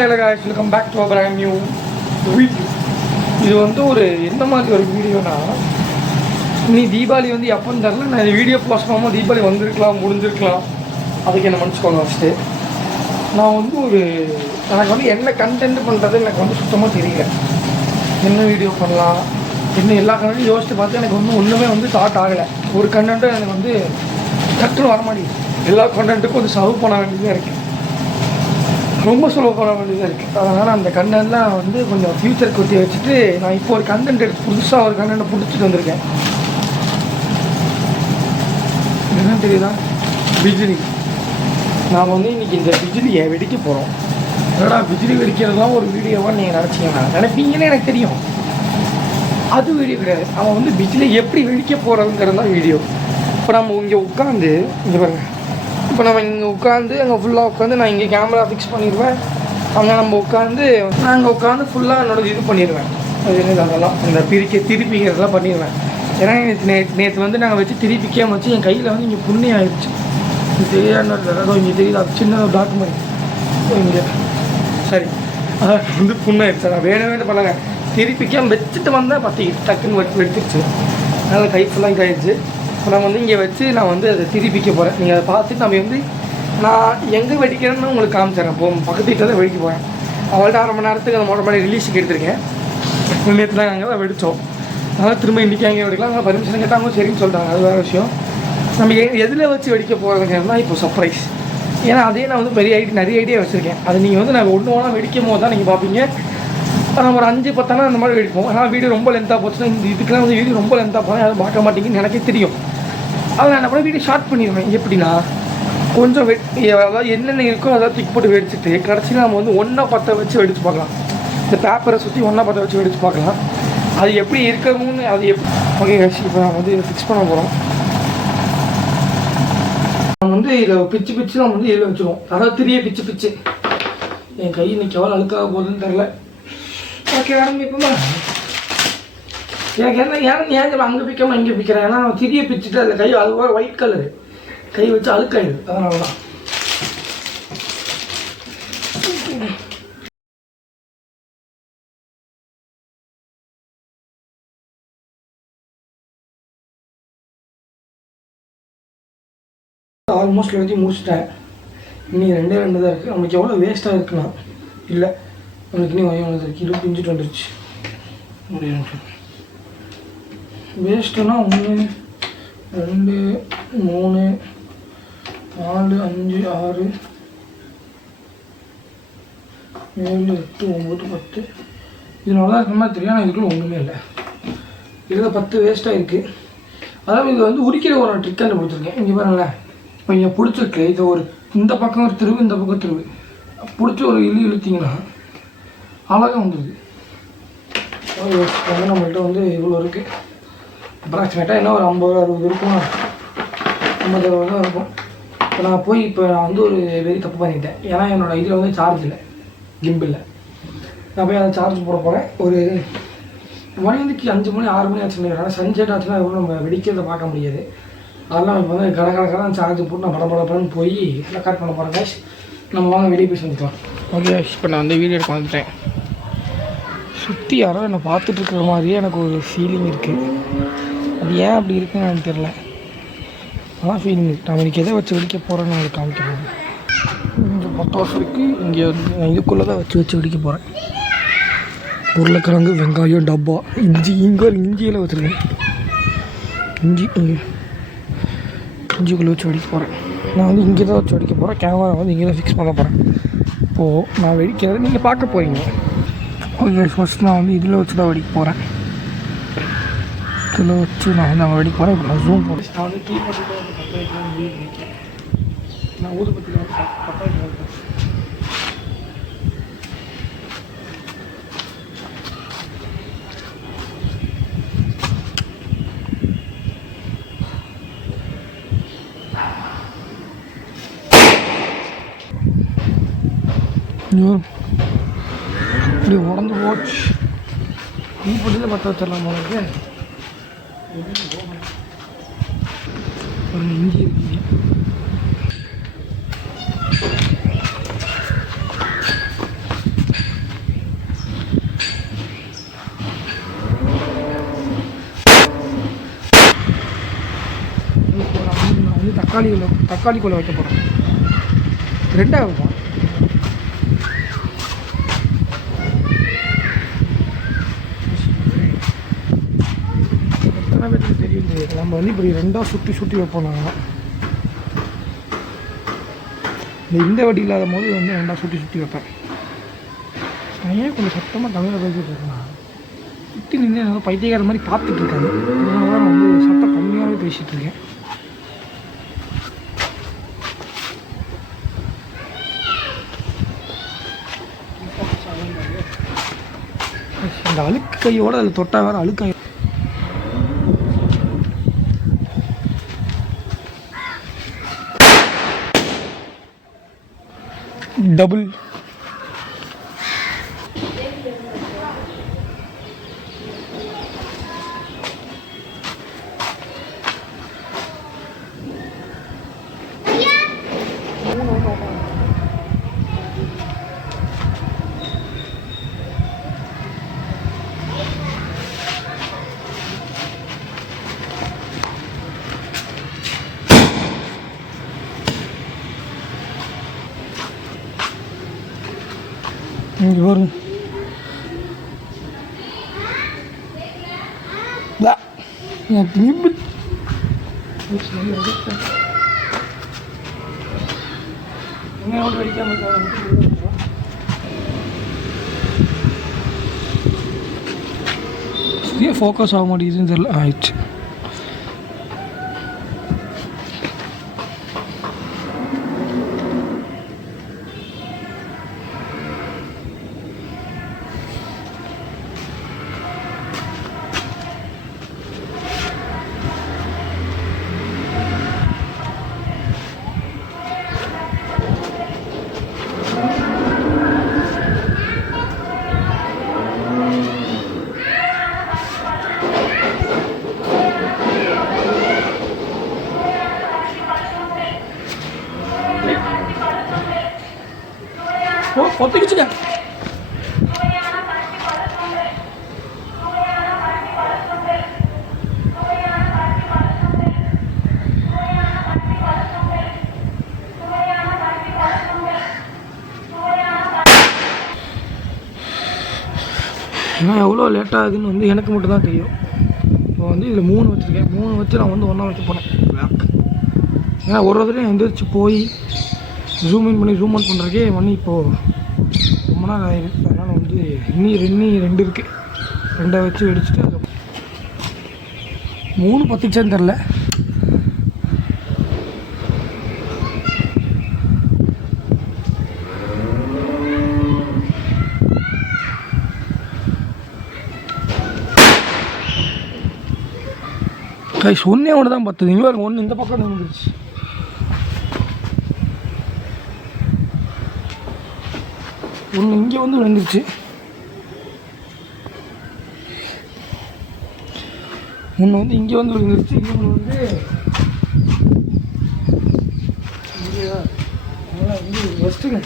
Hello guys welcome back to a brand new video. இது வந்து ஒரு என்ன மாதிரி ஒரு வீடியோனா, நீ தீபாவளி வந்து எப்போன்னு தெரியல, நான் இந்த வீடியோ போஸ்ட் பண்ணாமல் தீபாவளி வந்திருக்கலாம் முடிஞ்சிருக்கலாம், அதுக்கு என்ன மன்னிச்சுக்கோங்க. ஃபஸ்ட்டு நான் வந்து எனக்கு வந்து என்ன கண்டென்ட் பண்ணுறது எனக்கு வந்து சுத்தமாக தெரியல. என்ன வீடியோ பண்ணலாம், என்ன எல்லா கண்டென்ட்டும் யோசித்து பார்த்து எனக்கு ஒன்றுமே வந்து தாட் ஆகலை. ஒரு கண்டென்ட்டும் எனக்கு வந்து டக்குன்னு வர மாட்டேங்குது. எல்லா கண்டென்ட்டுக்கும் வந்து சர்வ் பண்ண வேண்டியதாக இருக்குது, ரொம்ப சொல்ல போட வேண்டியதாக இருக்குது. அதனால் அந்த கண்டென்ட்லாம் வந்து கொஞ்சம் ஃப்யூச்சர் கொத்தி வச்சுட்டு நான் இப்போ ஒரு கண்டென்ட் எடுத்து புதுசாக ஒரு கண்டென்ட்டை பிடிச்சிட்டு வந்திருக்கேன். என்ன தெரியுதா, பிஜிலி. நான் வந்து இன்றைக்கி இந்த பிஜிலியை வெடிக்க போகிறோம். ஏன்னா பிஜிலி வெடிக்கிறதுலாம் ஒரு வீடியோவாக நீங்கள் நினச்சிங்கன்னா நினைப்பீங்கன்னு எனக்கு தெரியும். அது வீடியோ கிடையாது. அவன் வந்து பிஜிலி எப்படி வெடிக்க போகிறதுங்கிறது தான் வீடியோ. இப்போ நம்ம இங்கே உட்காந்து இங்கே பாருங்கள், இப்போ நம்ம இங்கே உட்காந்து அங்கே ஃபுல்லாக உட்காந்து நான் இங்கே கேமரா ஃபிக்ஸ் பண்ணிடுவேன். அங்கே நம்ம உட்காந்து நான் அங்கே உட்காந்து ஃபுல்லாக என்னோட இது பண்ணிடுவேன். அது என்னது அதெல்லாம் இந்த திருப்பிக்கிறதெல்லாம் பண்ணிடுவேன். ஏன்னா நேற்று வந்து நாங்கள் வச்சு திருப்பிக்காம வச்சு என் கையில் வந்து இங்கே புண்ணே ஆயிடுச்சு. இது தெரியாத ஏதோ இங்கே தெரியுது, அது சின்ன ஒரு டாக்குமெண்ட் இங்கே சரி அது வந்து புண்ணாயிடுச்சு. நான் வேணும் பண்ணாங்க திருப்பிக்காம வச்சுட்டு வந்தேன், பற்றி டக்குன்னு வெடிச்சிருச்சு. அதனால் கை ஃபுல்லாக இதாகிடுச்சு. இப்போ நான் வந்து இங்கே வச்சு நான் வந்து அதை திருப்பிக்க போகிறேன். நீங்கள் அதை பார்த்துட்டு நம்ம வந்து நான் எங்கே வெடிக்கிறேன்னு உங்களுக்கு காமிச்சிடறேன். இப்போ பக்கத்து வீட்டில் தான் வெடிக்க போகிறேன். அவள்கிட்ட 1/2 மணி நேரத்துக்கு அந்த மொட்டை மாதிரி ரிலீஸுக்கு எடுத்திருக்கேன். நேற்று தான் அங்கே தான் வெடித்தோம். அதனால் திரும்ப இன்றைக்கி அங்கே வெடிக்கலாம். அங்கே பர்மிஷன் கேட்டாங்க, சரின்னு சொல்லிட்டாங்க. அது வேறு விஷயம். நம்ம எதில் வச்சு வெடிக்க போகிறதுங்கிறது தான் இப்போ சர்ப்ரைஸ். ஏன்னா அதே நான் வந்து நிறைய ஐடியா வச்சுருக்கேன். அது நீங்கள் வந்து நான் ஒன்று ஒன்றா வெடிக்கும் போது தான் நீங்கள் பார்ப்பீங்க. நம்ம ஒரு 5-10 அந்த மாதிரி வெடிப்போம். ஆனால் வீடியோ ரொம்ப லென்த்தாக போச்சுன்னா இந்த இதுக்கெல்லாம் வந்து வீடியோ ரொம்ப லென்த்தாக போனால் யாரும் பார்க்க மாட்டேங்குன்னு எனக்கே தெரியும். அதில் நான் கூட வீடியோ ஷார்ட் பண்ணிடுவேன். எப்படின்னா கொஞ்சம் அதாவது என்னென்ன இருக்கோ அதாவது திக் போட்டு வெடிச்சுட்டு கடைசியில் நம்ம வந்து 1:10 வச்சு வெடிச்சு பார்க்கலாம். இந்த பேப்பரை சுற்றி 1:10 வச்சு வெடிச்சு பார்க்கலாம். அது எப்படி இருக்கணும்னு அது ஓகே. இப்போ நான் வந்து இதை ஃபிக்ஸ் பண்ண போகிறோம். நம்ம வந்து இதில் பிச்சு நம்ம வந்து இதில் வச்சுருவோம். அதாவது திரியை பிச்சு என் கை இன்னைக்கு எவ்வளோ அழுக்காக போகுதுன்னு தெரில. ஓகே ஆரம்பிப்போமா. எனக்கு என்ன ஏன் அங்கே பிக்காமல் இங்கே பிக்கிறேன். ஏன்னா நான் திரியை பிச்சுட்டு அதில் கை அது ஒரு ஒயிட் கலரு கை வச்சு அழுக்காயிடுது. அதனால தான் ஆல்மோஸ்ட் எல்லாத்தையும் முடிச்சிட்டேன். இன்னும் 2 தான் இருக்குது. நம்மளுக்கு எவ்வளோ வேஸ்ட்டாக இருக்குன்னா இல்லை, நம்மளுக்கு இன்னும் எவ்வளோ இருக்குது, 25 வந்துருச்சு. வேஸ்ட்டுன்னா 1 2 3 4 5 6 7 8 9 10. இதனால தான் இருக்க மாதிரி தெரியும். ஆனால் இதுக்குள்ள ஒன்றுமே இல்லை. இதில் 10 வேஸ்ட்டாக இருக்குது. அதாவது இது வந்து உரிக்கிற ஒரு ட்ரிக் கண்டுபிடிச்சிருக்கேன். இங்கே பாருங்களேன், இப்போ இங்கே பிடிச்சிருக்கு. இது ஒரு இந்த பக்கம் ஒரு திருவு, இந்த பக்கம் திருவு பிடிச்சி ஒரு இழுத்திங்கன்னா அழகாக வந்துடுது. வந்து நம்மள்கிட்ட வந்து இவ்வளோ இருக்குது. அப்ராக்சிமேட்டாக என்ன ஒரு 50-60 இருக்குமா, 50-60 தான் இருக்கும். இப்போ நான் வந்து ஒரு வெறி தப்பு பண்ணிட்டேன். ஏன்னா என்னோடய இதில் வந்து சார்ஜ் இல்லை, கிம்பிளில். நான் போய் அதை சார்ஜ் போட போகிறேன். ஒரு மணி வந்து 5 மணி 6 மணி ஆச்சுன்னு. ஆனால் சன்செட் ஆச்சுன்னா எவ்வளோ நம்ம வெடிக்கிறத பார்க்க முடியாது. அதெல்லாம் இப்போ வந்து கடற்கரை சார்ஜ் போட்டு நான் படப்படப்படன்னு போய் ரெக்கார்ட் பண்ண போகிறேன். கேஷ் நம்ம வாங்க வெளியே போய் செஞ்சுக்கலாம். ஓகே, இப்போ நான் வந்து வீடியோ எடுக்க வந்துட்டேன். சுற்றி யாரோ என்னை பார்த்துட்ருக்குற மாதிரியே எனக்கு ஒரு ஃபீலிங் இருக்குது. அது ஏன் அப்படி இருக்குன்னு எனக்கு தெரில. அதான் ஃபீலிங் இருக்குது. நான் இன்றைக்கி எதை வச்சு வெடிக்க போகிறேன்னு உங்களுக்கு காமிக்கிறேன். கொஞ்சம் 10 வருஷம் இருக்குது. இங்கே நான் இதுக்குள்ளே தான் வச்சு வெடிக்க போகிறேன். உருளைக்கிழங்கு, வெங்காயம், டப்பா, இஞ்சியெல்லாம் வச்சுருக்கேன். இஞ்சிக்குள்ளே வச்சு வெடிக்க போகிறேன். நான் வந்து இங்கே தான் வச்சு வெடிக்க போகிறேன். கேமரா வந்து இங்கே தான் ஃபிக்ஸ் பண்ண போகிறேன். இப்போது நான் வெடிக்கிறத நீங்கள் பார்க்க போகிறீங்க. ஓகே, ஃபஸ்ட் நான் வந்து இதில் வச்சு தான் வெடிக்க போகிறேன். இதில் வச்சு நான் வந்து அங்கே வெடிக்க போகிறேன். இப்போ நான் ஜூம் போகிறேன். நான் வந்து டீ போட்டு நான் ஊதுபத்தியில் வந்து இப்படி உடந்து போச்சு. நீ பொட்டியில் பற்ற வச்சிடலாம் போனது. ஒரு இஞ்சி இருக்குங்க. தக்காளிக்குள்ளே வைக்க போகிறோம். ரெண்டாக வைப்போம். எத்தனை பேருக்கு தெரியும் தெரியாது. நம்ம வந்து இப்படி ரெண்டாக சுற்றி வைப்போம். நாங்கள் இந்த வடி இல்லாத போது வந்து ரெண்டாக சுற்றி வைப்பேன். நான் ஏன் கொஞ்சம் சத்தமாக தமிழில் பேசிட்டு இருக்கேன். சுற்றி நின்று நல்லா பைத்தியக்கார மாதிரி பார்த்துட்டு இருக்காங்க. அதனால நான் வந்து சத்தம் கம்மியாகவே பேசிகிட்டு இருக்கேன். இந்த அழுக்கு கையோடு அதில் தொட்டால் வேறு அழுக்காய். டபுள் இங்கே வரும். ஃபோக்கஸ் ஆக மாட்டேங்குதுன்னு தெரியல. ஆயிடுச்சு. ஒத்துக்கிச்சுங்க. ஏன்னா எவ்வளோ லேட் ஆகுதுன்னு வந்து எனக்கு மட்டும் தான் தெரியும். இப்போ வந்து இதில் 3 வச்சுருக்கேன். 3 வச்சு நான் வந்து ஒன்றா வைக்க போனேன். ஏன்னா ஒரு இடத்துலையும் எந்திரிச்சு போய் ஜூம் இன் பண்ணி ஜூம் அவுட் பண்ணுறதுக்கே மணி இப்போது ரொம்ப நாள் ஆகிருக்கு. அதனால் வந்து இன்னி 2 இருக்குது. 2 வச்சு வெடிச்சுட்டு அது 3 பத்துச்சான்னு தெரில. கைஸ் ஒன்றே ஒன்று தான் பத்துது. இங்கே பாருங்க, ஒன்று இந்த பக்கம் நின்றுச்சு. ஒன்று இங்கே வந்து விழுந்துருச்சு. ஒன்று வந்து இங்கே வந்து விழுந்துருச்சு. இன்னொன்று வந்து ஃபஸ்ட்டுங்க.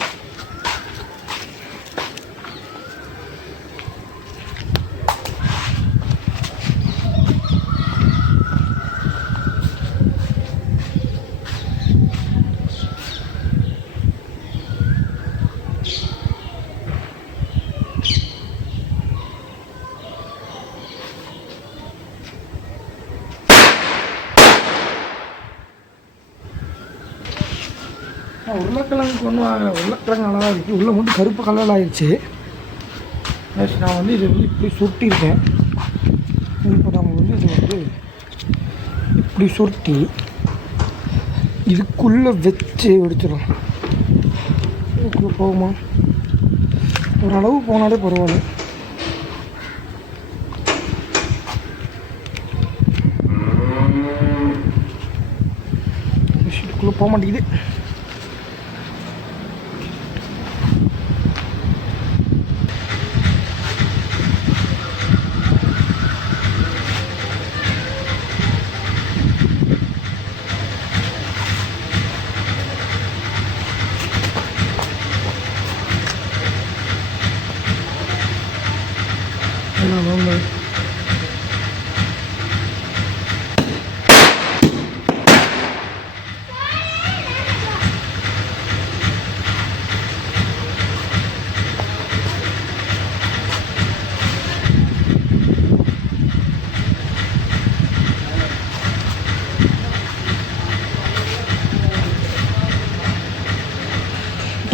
உருளைக்கிழங்கு ஒன்றும் ஆகலை. உருளைக்கிழங்கு நல்லா இருக்குது. உள்ளே வந்து கருப்பு கலரில் ஆயிடுச்சு. நான் வந்து இதை வந்து இப்படி சுட்டியிருக்கேன். இப்போ நம்ம வந்து இதை வந்து இப்படி சுருட்டி இதுக்குள்ளே வச்சு வெடிச்சிடும். இதுக்குள்ளே போகுமா? ஓரளவு போனாலே பரவாயில்ல. இதுக்குள்ளே போக மாட்டேங்குது.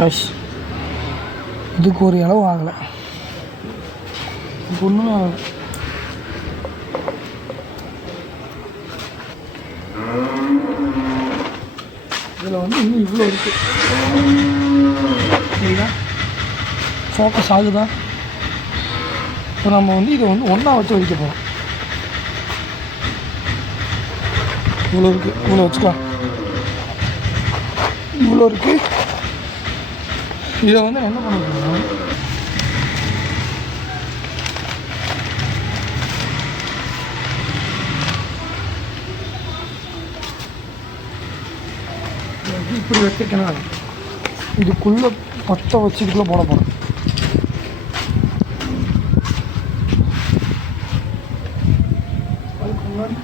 கைஸ் இதுக்கு ஒரு இளவு ஆகலை, இதுக்கு ஒன்றும் ஆகலை. இதில் வந்து இன்னும் இவ்வளோ இருக்குது. சரிங்களா, ஃபோக்கஸ் ஆகுதா? இப்போ நம்ம வந்து இதை வந்து ஒன்றா வச்சு வடிக்க போகிறோம். இவ்வளோ இருக்குது, இவ்வளோ வச்சுக்கலாம். இவ்வளோ இருக்குது. இதை வந்து என்ன பண்ண போகிறோம், இப்படி வச்சுருக்கேன்னா இதுக்குள்ளே பற்ற வச்சு இதுக்குள்ளே போட போகிறோம். அதுக்கு முன்னாடி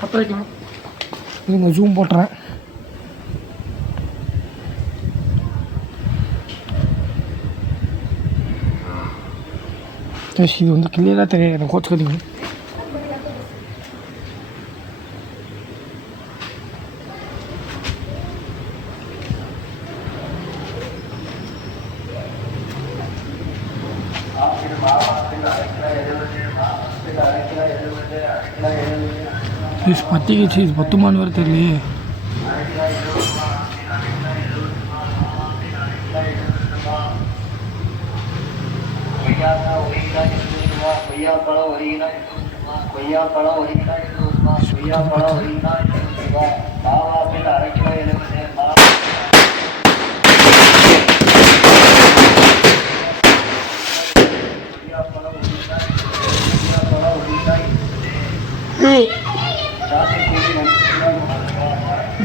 பற்ற வைக்கலாம். இதுங்க ஜூம் போட்டுறேன். இது வந்து கிளியராக தெரியாது, எனக்கு கோச்சுக்காதீங்க. ப்ளீஸ் பற்றிக்கிச்சு, இது பத்துமானு வேறு தெரியலையே.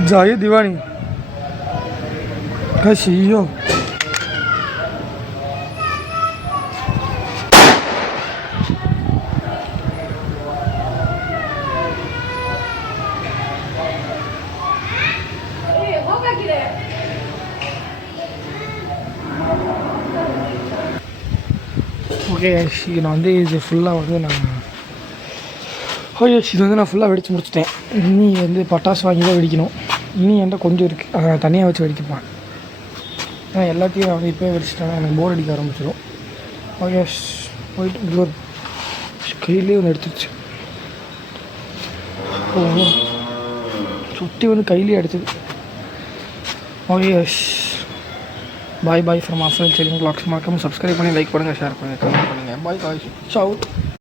जाए दीवानी कैसी हो ஓகே. நான் வந்து இது ஃபுல்லாக வந்து நான் இது வந்து நான் ஃபுல்லாக வெடித்து முடிச்சிட்டேன். இனி வந்து பட்டாசு வாங்கி தான் வெடிக்கணும். இனி என்கிட்ட கொஞ்சம் இருக்குது, அதை தனியாக வச்சு வெடிக்கப்பேன். ஏன்னா எல்லாத்தையும் நான் வந்து இப்போயே வெடிச்சிட்டேன்னா எனக்கு போர் அடிக்க ஆரம்பிச்சிடும். ஓகே போயிட்டு இங்கே ஒரு கையிலே ஒன்று எடுத்துருச்சு. சுற்றி வந்து கையிலே எடுத்துது. Okay bye bye from offline selling vlogs. மறக்காம சப்ஸ்கிரைப் பண்ணி லைக் பண்ணுங்கள், ஷேர் பண்ணுங்கள், கமெண்ட் பண்ணுங்கள். பாய் பாய், சவுட்.